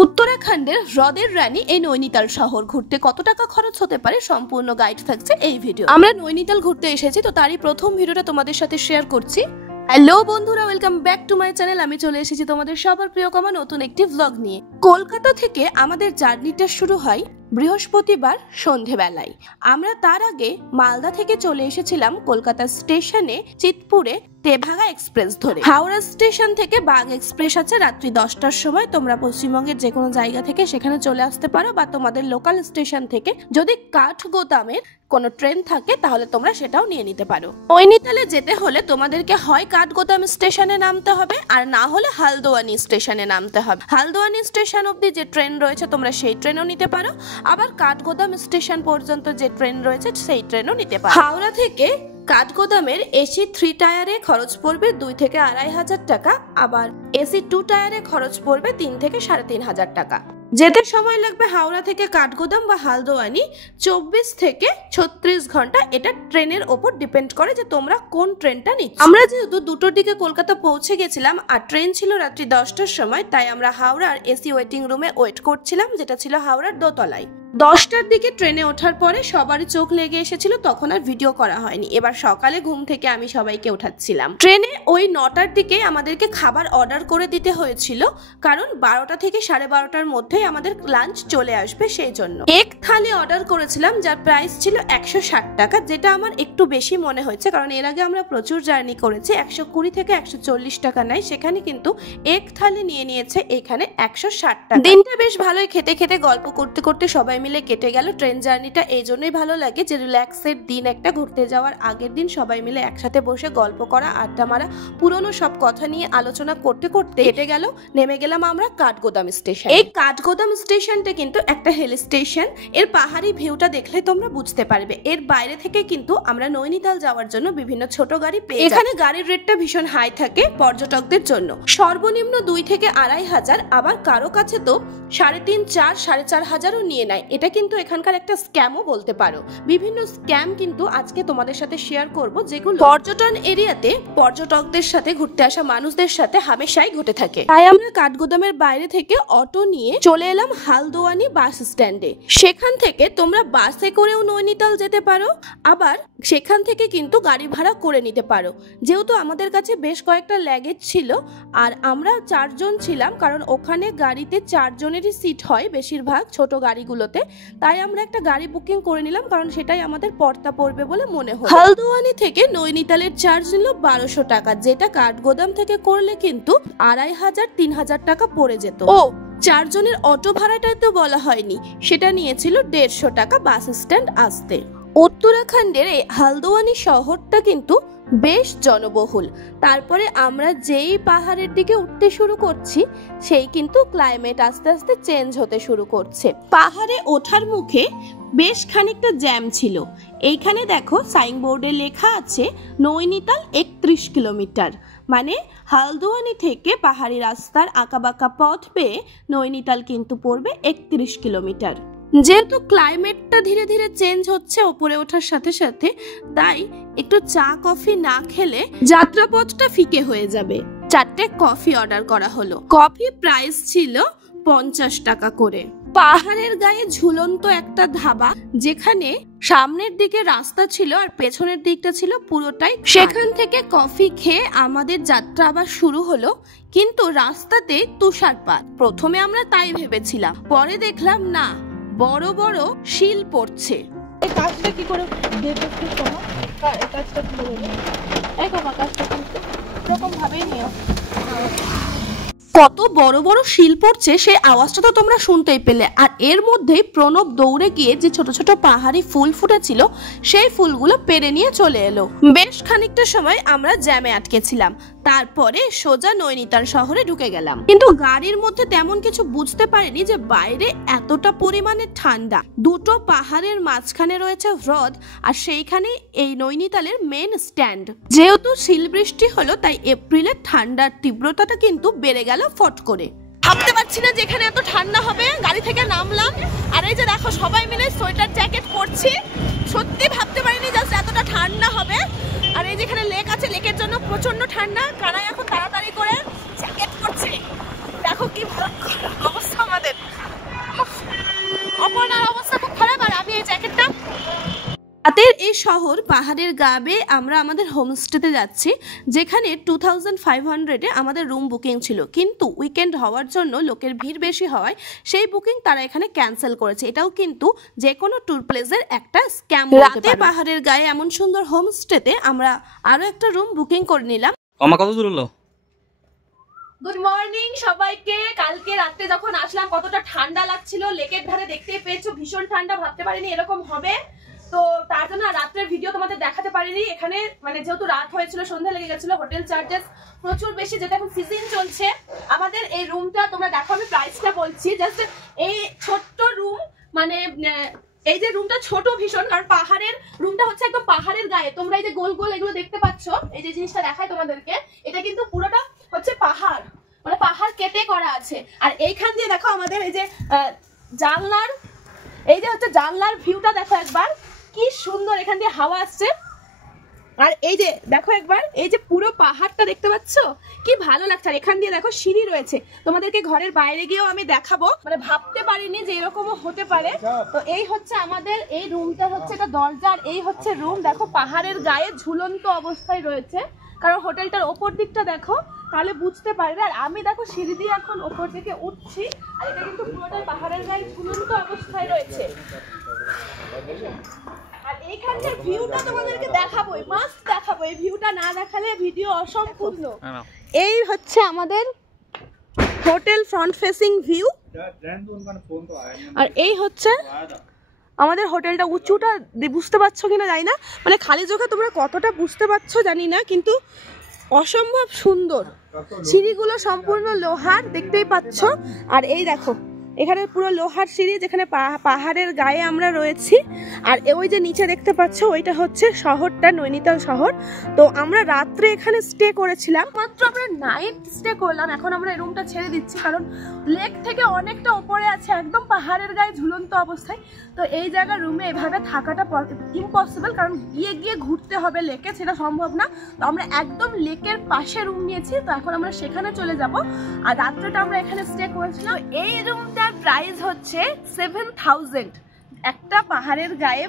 উত্তরাখণ্ডের হ্রদের রানী এই নৈনিতাল শহর ঘুরতে কত টাকা খরচ হতে পারে সম্পূর্ণ গাইড থাকছে এই ভিডিও। আমরা নৈনিতাল ঘুরতে এসেছি, তো তারই প্রথম ভিডিওটা তোমাদের সাথে শেয়ার করছি। হ্যালো বন্ধুরা, welcome back to my channel. আমি চলে এসেছি তোমাদের সবার প্রিয় কামা নতুন একটি ভ্লগ নিয়ে। কলকাতা থেকে আমাদের জার্নিটা শুরু হয় বৃহস্পতিবার সন্ধেবেলায়। আমরা তার আগে মালদা থেকে চলে এসেছিলাম কলকাতা স্টেশনে চিতপুরে তেভাগা এক্সপ্রেস ধরে। হাওড়া স্টেশন থেকে বাগ এক্সপ্রেস আছে রাত্রি 10টার সময়। তোমরা পশ্চিমবঙ্গের যে কোনো জায়গা থেকে সেখানে চলে আসতে পারো, বা তোমাদের লোকাল স্টেশন থেকে যদি কাঠগোদামের কোনো ট্রেন থাকে তাহলে তোমরা সেটাও নিয়ে নিতে পারো। নৈনিতালে যেতে হলে তোমাদেরকে হয় কাঠগোদাম স্টেশনে নামতে হবে, আর না হলে হালদোয়ানি স্টেশনে নামতে হবে। হালদোয়ানি স্টেশন অব্দি যে ট্রেন রয়েছে তোমরা সেই ট্রেনও নিতে পারো, আবার কাঠগোদাম স্টেশন পর্যন্ত যে ট্রেন রয়েছে সেই ট্রেনও নিতে পারো। হাওড়া থেকে কাঠগোদামের এসি 3 টায়ারে খরচ পড়বে 2 থেকে 2,500 টাকা, আবার এসি 2 টায়ারে খরচ পড়বে 3 থেকে 3,500 টাকা। যেতে সময় লাগবে হাওড়া থেকে কাঠগোদাম বা হালদোয়ানি 24 থেকে 36 ঘন্টা। এটা ট্রেনের ওপর ডিপেন্ড করে যে তোমরা কোন ট্রেনটা নিচ্ছ। আমরা যেহেতু 2টোর দিকে কলকাতা পৌঁছে গেছিলাম আর ট্রেন ছিল রাত্রি 10টার সময়, তাই আমরা হাওড়ার এসি ওয়েটিং রুমে ওয়েট করছিলাম, যেটা ছিল হাওড়ার দোতলায়। 10টার দিকে ট্রেনে ওঠার পরে সবারই চোখ লেগে এসেছিল, তখন আর ভিডিও করা হয়নি। এবার সকালে ঘুম থেকে আমি সবাইকে উঠাচ্ছিলাম। ট্রেনে ওই 9টার দিকে আমাদেরকে খাবার অর্ডার করে দিতে হয়েছিল, কারণ 12টা থেকে 12:30টার মধ্যেই আমাদের লাঞ্চ চলে আসবে, সেই জন্য এক থালি অর্ডার করেছিলাম যার প্রাইস ছিল 160 টাকা, যেটা আমার একটু বেশি মনে হয়েছে, কারণ এর আগে আমরা প্রচুর জার্নি করেছি। 120 থেকে 140 টাকা নেয়, সেখানে কিন্তু এক থালি নিয়ে নিয়েছে এখানে 160 টাকা। দিনটা বেশ ভালোই খেতে খেতে গল্প করতে করতে সবাই মিলে কেটে গেল। ট্রেন জার্নিটা এই জন্যই ভালো লাগে যে রিল্যাক্সের দিন একটা, ঘুরতে যাওয়ার আগের দিন সবাই মিলে একসাথে বসে গল্প করা, আড্ডা মারা, পুরনো সব কথা নিয়ে আলোচনা করতে করতে কেটে গেল। নেমে গেলাম আমরা কাঠগোদাম স্টেশন। এই কাঠগোদাম স্টেশনটা কিন্তু একটা হিল স্টেশন। এর পাহাড়ি ভিউটা দেখলে তোমরা বুঝতে পারবে। এর বাইরে থেকে কিন্তু আমরা নৈনিতাল যাওয়ার জন্য বিভিন্ন ছোট গাড়ি পেয়ে যাই। এখানে গাড়ির রেটটা ভীষণ হাই থাকে পর্যটকদের জন্য, সর্বনিম্ন 2 থেকে 2,500, আবার কারো কাছে তো 3,500, 4,000, 4,500ও নিয়ে নেয়। এটা কিন্তু এখানকার একটা স্ক্যামও বলতে পারো। বিভিন্ন স্ক্যাম কিন্তু আজকে তোমাদের সাথে শেয়ার করব, যেগুলো পর্যটন এরিয়াতে পর্যটকদের সাথে, ঘুরতে আসা মানুষদের সাথে হামেশাই ঘটে থাকে। তাই আমরা কাঠগোদামের বাইরে থেকে অটো নিয়ে চলে এলাম হালদোয়ানি বাস স্ট্যান্ডে। সেখান থেকে তোমরা বাসে করেও নৈনিতাল যেতে পারো, আবার সেখান থেকে কিন্তু গাড়ি ভাড়া করে নিতে পারো। যেহেতু আমাদের কাছে বেশ কয়েকটা লাগেজ ছিল আর আমরা 4 জন ছিলাম, কারণ ওখানে গাড়িতে 4 জনেরই সিট হয় বেশিরভাগ ছোট গাড়িগুলোতে, তাই আমরা একটা গাড়ি বুকিং করে নিলাম, কারণ সেটাই আমাদের পড়তা পড়বে বলে মনে হয়। হালদোয়ানি থেকে নৈনিতালের চার্জ নিল 1200 টাকা, যেটা কাঠগোদাম থেকে করলে কিন্তু 2,500, 3,000 টাকা পড়ে যেত। ও 4 জনের অটো ভাড়াটাই তো বলা হয়নি, সেটা নিয়েছিল 150 টাকা বাস স্ট্যান্ড আসতে। উত্তরাখণ্ডের এই হালদোয়ানি শহরটা কিন্তু বেশ জনবহুল। তারপরে আমরা যেই পাহাড়ের দিকে উঠতে শুরু করছি, সেই কিন্তু ক্লাইমেট আস্তে আস্তে চেঞ্জ হতে শুরু করছে। পাহাড়ে ওঠার মুখে বেশ খানিকটা জ্যাম ছিল। এইখানে দেখো সাইনবোর্ডে লেখা আছে নৈনিতাল 31 কিলোমিটার, মানে হালদোয়ানি থেকে পাহাড়ি রাস্তার আঁকাবাঁকা পথ পেয়ে নৈনিতাল কিন্তু পড়বে 31 কিলোমিটার। যেহেতু ক্লাইমেটটা ধীরে ধীরে চেঞ্জ হচ্ছে ওপরে ওঠার সাথে সাথে, তাই একটু চা কফি না খেলে যাত্রাপথটা ফিকে হয়ে যাবে। 4টে কফি অর্ডার করা হলো। কফি প্রাইস ছিল 50 টাকা করে। পাহাড়ের গায়ে ঝুলন্ত একটা ধাবা, যেখানে সামনের দিকে রাস্তা ছিল আর পেছনের দিকটা ছিল পুরোটাই। সেখান থেকে কফি খেয়ে আমাদের যাত্রা আবার শুরু হলো, কিন্তু রাস্তাতে তুষারপাত। প্রথমে আমরা তাই ভেবেছিলাম, পরে দেখলাম না, বড় বড় শিল পড়ছে। এই কাজটা কি করে দেবে তোমার? এই কাজটা কি করে দেবে? এই তোমার কাজটা কিন্তু এরকম ভাবেই নিও। কত বড় বড় শিল পড়ছে সেই আওয়াজটা তো তোমরা শুনতেই পেলে। আর এর মধ্যেই প্রণব দৌড়ে গিয়ে যে ছোট ছোট পাহাড়ি ফুল ফুটেছিল সেই ফুলগুলো পেরে নিয়ে চলে এলো। বেশ খানিকটা সময় আমরা জ্যামে আটকেছিলাম, তারপরে সোজা নৈনিতাল শহরে ঢুকে গেলাম। কিন্তু গাড়ির মধ্যে তেমন কিছু বুঝতে পারিনি যে বাইরে এতটা পরিমাণে ঠান্ডা। 2টো পাহাড়ের মাঝখানে রয়েছে হ্রদ, আর সেইখানে এই নৈনিতালের মেন স্ট্যান্ড। যেহেতু শিলবৃষ্টি হলো, তাই এপ্রিলে ঠান্ডার তীব্রতাটা কিন্তু বেড়ে গেল ফট করে। ভাবতে পারছি না যেখানে এত ঠান্ডা হবে। গাড়ি থেকে নামলাম আর এই যে দেখো সবাই মিলে সোয়েটার জ্যাকেট পরছি। সত্যি ভাবতে পারিনি জাস্ট এতটা ঠান্ডা হবে। আর এই যেখানে লেক আছে, লেকের জন্য প্রচন্ড ঠান্ডা। কানাই এখন তাড়াতাড়ি করে জ্যাকেট পরছে। দেখো কি অবস্থা আমাদের। এই শহর পাহাড়ের গাবে আমরা আমাদের হোমস্টেতে যাচ্ছি, যেখানে 2500-এ আমাদের রুম বুকিং ছিল, কিন্তু উইকেন্ড হওয়ার জন্য লোকের ভিড় বেশি হওয়ায় সেই বুকিং তারা এখানে ক্যান্সেল করেছে। এটাও কিন্তু যে কোনো ট্যুর প্লেসের একটা স্ক্যাম। রাতে পাহাড়ের গায়ে এমন সুন্দর হোমস্টেতে আমরা আরো একটা রুম বুকিং করে নিলাম। আমার কত দূর হলো? গুড মর্নিং সবাইকে। কালকে রাতে যখন আসলাম কতটা ঠান্ডা লাগছিল, লেকের ধারে দেখতেই পেয়েছো ভীষণ ঠান্ডা, ভাবতে পারিনি এরকম হবে। তো তার জন্য রাত্রের ভিডিও তোমাদের দেখাতে পারিনি। এখানে মানে যেহেতু রাত হয়েছিল, সন্ধ্যা লেগে গেছিল, হোটেল চার্জেস প্রচুর বেশি, যেটা এখন সিজন চলছে। আমাদের এই রুমটা তোমরা দেখো, আমি প্রাইসটা বলছি। জাস্ট এই ছোট্ট রুম, মানে এই যে রুমটা ছোট ভীষণ, কারণ পাহাড়ের রুমটা হচ্ছে একদম পাহাড়ের গায়ে। তোমরা এই যে গোল গোল এগুলো দেখতে পাচ্ছ, এই যে জিনিসটা দেখায় তোমাদেরকে, এটা কিন্তু পুরোটা হচ্ছে পাহাড়, মানে পাহাড় কেটে করা আছে। আর এইখান দিয়ে দেখো আমাদের এই যে জানলার, এই যে হচ্ছে জানলার ভিউটা দেখো একবার, কি সুন্দর এখান দিয়ে হাওয়া আসছে। আর এই যে দেখো একবার, এই যে পুরো পাহাড়টা দেখতে পাচ্ছ, কি ভালো লাগছে। আর এখান দিয়ে দেখো সিঁড়ি রয়েছে, তোমাদেরকে ঘরের বাইরে গিয়েও আমি দেখাবো, মানে ভাবতে পারিনি যে এরকমও হতে পারে। তো এই হচ্ছে আমাদের এই রুমটা, হচ্ছে এটা দরজা, আর এই হচ্ছে রুম। দেখো পাহাড়ের গায়ে ঝুলন্ত অবস্থায় রয়েছে, কারণ হোটেলটার ওপর দিকটা দেখো, তাহলে বুঝতে পারবে। আর আমি দেখো সিঁড়ি দিয়ে এখন ওপর দিকে উঠছি, আর এটা কিন্তু পুরোটাই পাহাড়ের গায়ে ঝুলন্ত অবস্থায় রয়েছে। আর এইখানকার ভিউটা তোমাদেরকে দেখাবোই, মাস্ট দেখাবো। এই ভিউটা না দেখালে ভিডিও অসম্পূর্ণ। এই হচ্ছে আমাদের হোটেল ফ্রন্ট ফেসিং ভিউ, আর এই হচ্ছে আমাদের হোটেলটা। উঁচুটা বুঝতে পারছো কিনা জানি না, মানে খালি চোখে তোমরা কতটা বুঝতে পারছো জানি না, কিন্তু অসম্ভব সুন্দর। সিঁড়িগুলো সম্পূর্ণ লোহার, দেখতেই পাচ্ছ। আর এই দেখো এখানে পুরো লোহার সিঁড়ি, যেখানে পাহাড়ের গায়ে আমরা রয়েছি। আর ওই যে নিচে দেখতে পাচ্ছ, ওইটা হচ্ছে শহরটা, নৈনিতাল শহর। তো আমরা রাত্রে এখানে স্টে করেছিলাম, মাত্র আমরা নাইট স্টে করলাম। এখন আমরা এই রুমটা ছেড়ে দিচ্ছি, কারণ লেক থেকে অনেকটা উপরে আছে, একদম পাহাড়ের গায়ে ঝুলন্ত অবস্থায়। তো এই জায়গার রুমে এভাবে থাকাটা ইম্পসিবল, কারণ গিয়ে ঘুরতে হবে লেকে, সেটা সম্ভব না। তো আমরা একদম লেকের পাশে রুম নিয়েছি, তো এখন আমরা সেখানে চলে যাব। আর রাত্রেটা আমরা এখানে স্টে করেছিলাম। এই রুমটার প্রাইস হচ্ছে 7000। একটা পাহাড়ের গায়ে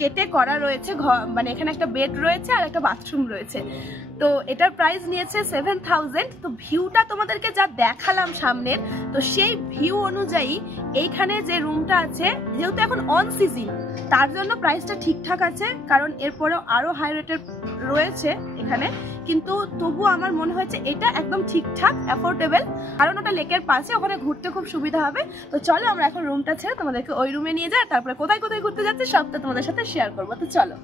কেটে করা রয়েছে, মানে এখানে একটা বেড রয়েছে আর একটা বাথরুম রয়েছে। তো এটার প্রাইস নিয়েছে 7000। তো ভিউটা তোমাদেরকে যা দেখালাম সামনের, তো সেই ভিউ অনুযায়ী এইখানে যে রুমটা আছে, যেহেতু এখন অন সিজন, তার জন্য প্রাইসটা ঠিকঠাক আছে, কারণ এরপরেও আরো হাই রেটের রয়েছে এখানে, কিন্তু তবু আমার মনে হয়েছে এটা একদম ঠিকঠাক অ্যাফোর্ডেবল, কারণ ওটা লেকের পাশে, ওখানে ঘুরতে খুব সুবিধা হবে। তো চলো আমরা এখন রুমটা ছেড়ে তোমাদেরকে ওই রুমে নিয়ে যাই, তারপরে কোথায় কোথায় ঘুরতে যাচ্ছে সবটা তোমাদের সাথে শেয়ার করবো। তো চলো,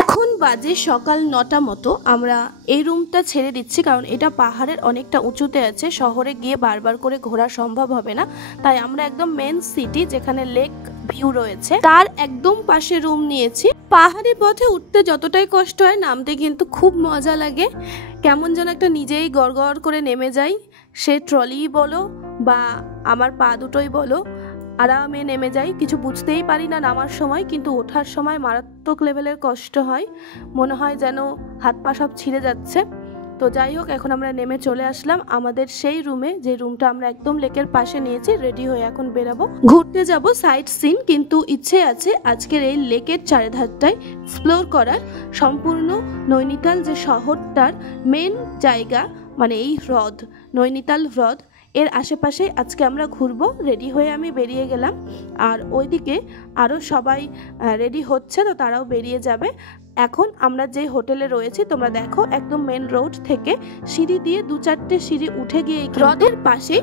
এখন বাজে সকাল 9টা মতো। আমরা এই রুমটা ছেড়ে দিচ্ছি, কারণ এটা পাহাড়ের অনেকটা উঁচুতে আছে, শহরে গিয়ে বারবার করে ঘোরা সম্ভব হবে না। তাই আমরা একদম মেন সিটি, যেখানে লেক ভিউ রয়েছে, তার একদম পাশে রুম নিয়েছি। পাহাড়ি পথে উঠতে যতটাই কষ্ট হয়, নামতে কিন্তু খুব মজা লাগে। কেমন যেন একটা নিজেই গড়গড় করে নেমে যাই, সে ট্রলি বলো বা আমার পা দুটোই বলো, আরামে নেমে যাই, কিছু বুঝতেই পারি না নামার সময়, কিন্তু ওঠার সময় মারাত্মক লেভেলের কষ্ট হয়, মনে হয় যেন হাত পা সব ছিঁড়ে যাচ্ছে। তো যাই হোক, এখন আমরা নেমে চলে আসলাম আমাদের সেই রুমে, যে রুমটা আমরা একদম লেকের পাশে নিয়েছি। রেডি হয়ে এখন বেরাবো, ঘুরতে যাব, সাইট সিন। কিন্তু ইচ্ছে আছে আজকের এই লেকের চারিধারটায় এক্সপ্লোর করার। সম্পূর্ণ নৈনিতাল যে শহরটার মেন জায়গা, মানে এই হ্রদ, নৈনিতাল হ্রদ, এর আশেপাশে আজকে আমরা ঘুরবো। রেডি হয়ে আমি বেরিয়ে গেলাম, আর ওইদিকে আরও সবাই রেডি হচ্ছে, তো তারাও বেরিয়ে যাবে। এখন আমরা যে হোটেলে রয়েছি, তোমরা দেখো একদম মেন রোড থেকে সিঁড়ি দিয়ে 2-4টে সিঁড়ি উঠে গিয়ে হ্রদের পাশে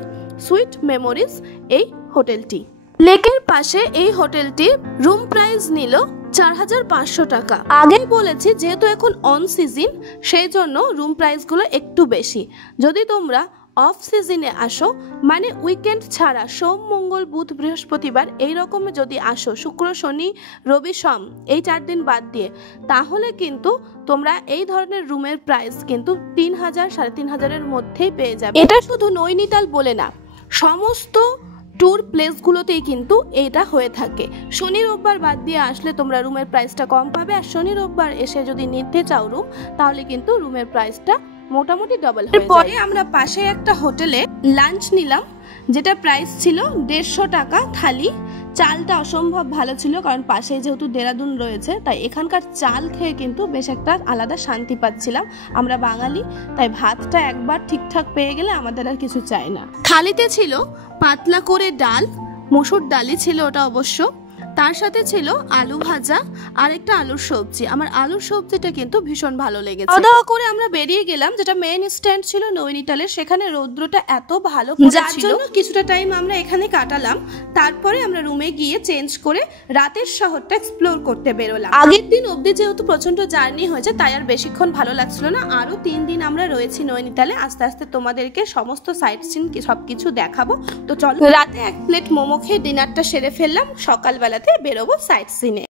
সুইট মেমোরিজ এই হোটেলটি। লেকের পাশে এই হোটেলটির রুম প্রাইস নিল 4500 টাকা। আগেই বলেছি, যেহেতু এখন অন সিজন, সেই জন্য রুম প্রাইসগুলো একটু বেশি। যদি তোমরা অফ সিজনে আসো, মানে উইকেন্ড ছাড়া সোম মঙ্গল বুধ বৃহস্পতিবার এই রকমে যদি আসো, শুক্র শনি রবি সোম এই 4 দিন বাদ দিয়ে, তাহলে কিন্তু তোমরা এই ধরনের রুমের প্রাইস কিন্তু 3000-3500-এর মধ্যেই পেয়ে যাবে। এটা শুধু নৈনিতাল বলে না, সমস্ত ট্যুর প্লেসগুলোতেই কিন্তু এটা হয়ে থাকে। শনি রোববার বাদ দিয়ে আসলে তোমরা রুমের প্রাইসটা কম পাবে, আর শনি রোববার এসে যদি নিতে চাও রুম, তাহলে কিন্তু রুমের প্রাইসটা মোটামুটি ডাবল হয়ে যায়। পরে আমরা পাশে একটা হোটেলে লাঞ্চ নিলাম, যেটা প্রাইস ছিল 150 টাকা থালি। চালটা অসম্ভব ভালো ছিল, কারণ পাশে যেহেতু দেরাদুন রয়েছে তাই এখানকার চাল খেয়ে কিন্তু বেশ একটা আলাদা শান্তি পাচ্ছিলাম। আমরা বাঙালি, তাই ভাতটা একবার ঠিকঠাক পেয়ে গেলে আমাদের আর কিছু চাই না। থালিতে ছিল পাতলা করে ডাল, মসুর ডালই ছিল ওটা অবশ্য, তার সাথে ছিল আলু ভাজা আর একটা আলুর সবজি। আমার আলুর সবজিটা কিন্তু ভীষণ ভালো লেগেছে। খাওয়া দাওয়া করে আমরা বেরিয়ে গেলাম, যেটা মেইন স্ট্যান্ড ছিল নৈনিতালের। সেখানে রৌদ্রটা এত ভালো যার জন্য কিছুটা টাইম আমরা এখানে কাটালাম। তারপরে আমরা রুমে গিয়ে চেঞ্জ করে রাতের শহরটা এক্সপ্লোর করতে বেরোলাম। আগের দিন অবধি যেহেতু প্রচন্ড জার্নি হয়েছে তাই আর বেশিক্ষণ ভালো লাগছিল না। আরো 3 দিন আমরা রয়েছি নৈনিতালে, আস্তে আস্তে তোমাদেরকে সমস্ত সাইট সিন সবকিছু দেখাবো। তো চলো রাতে 1 প্লেট মোমো খেয়ে ডিনারটা সেরে ফেললাম, সকালবেলাতে বেরোবো সাইট সিনে।